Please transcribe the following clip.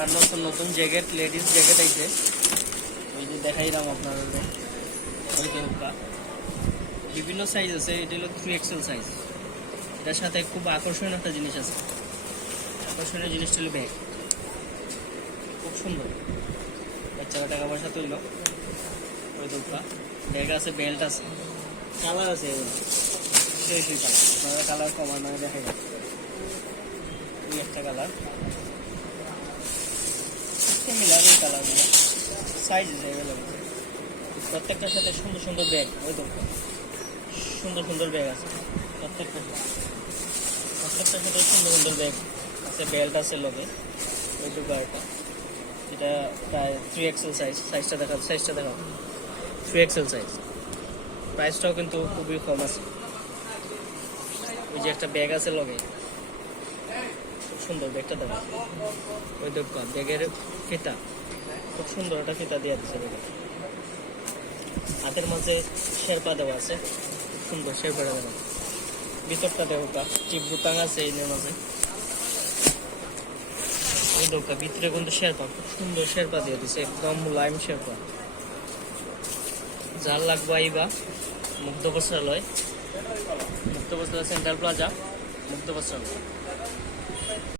আর নতুন নতুন jacket, ladies jacket আইছে, ওই যে দেখাইলাম আপনার ওই দেহটা বিভিন্ন সাইজ আছে। এটা হলো 3XL সাইজ। এটার সাথে খুব আকর্ষণীয় একটা জিনিস আছে। আকর্ষণীয় জিনিসটা হলো ব্যাগ, খুব সুন্দর। বাচ্চারা টাকা পয়সা তুলল, ওই দেহটা ব্যাগ আছে, বেল্ট আছে, কালার আছে, এগুলো সেই কালার। আপনারা কালার কমার মানে দেখা যাবে এই একটা কালার মিলার, এই কালারগুলো সাইজ আছে অ্যাভেলেবেল। প্রত্যেকটার সাথে সুন্দর সুন্দর ব্যাগ, ওই তো সুন্দর সুন্দর ব্যাগ আছে প্রত্যেকটার সাথে সুন্দর সুন্দর ব্যাগ আছে, বেল্ট আছে লগে। ওই তো গাড়িটা, এটা প্রায় 3XL সাইজটা দেখা 3XL সাইজ। প্রাইসটাও কিন্তু খুবই কম আছে। ওই যে একটা ব্যাগ আছে লগে, খুব সুন্দর ব্যাগটা দেখা। ওই দেখো ব্যাগের ফিতা, খুব সুন্দর একটা ফিতা দেওয়া দিচ্ছে ব্যাগে। হাতের মাঝে শেরপা দেওয়া আছে, খুব সুন্দর শেরপাটা দেওয়া। ভিতরটা দেখো চিপ বুতাং আছে এই মাঝে। ওই দেখো ভিতরে কিন্তু শেরপা, খুব সুন্দর শেরপা দিয়ে দিচ্ছে, একদম মুলায়ম শেরপা। যার লাগবে আইবা মুগ্ধ বস্ত্রালয়, সেন্ট্রাল প্লাজা, মুগ্ধ বস্ত্রালয়।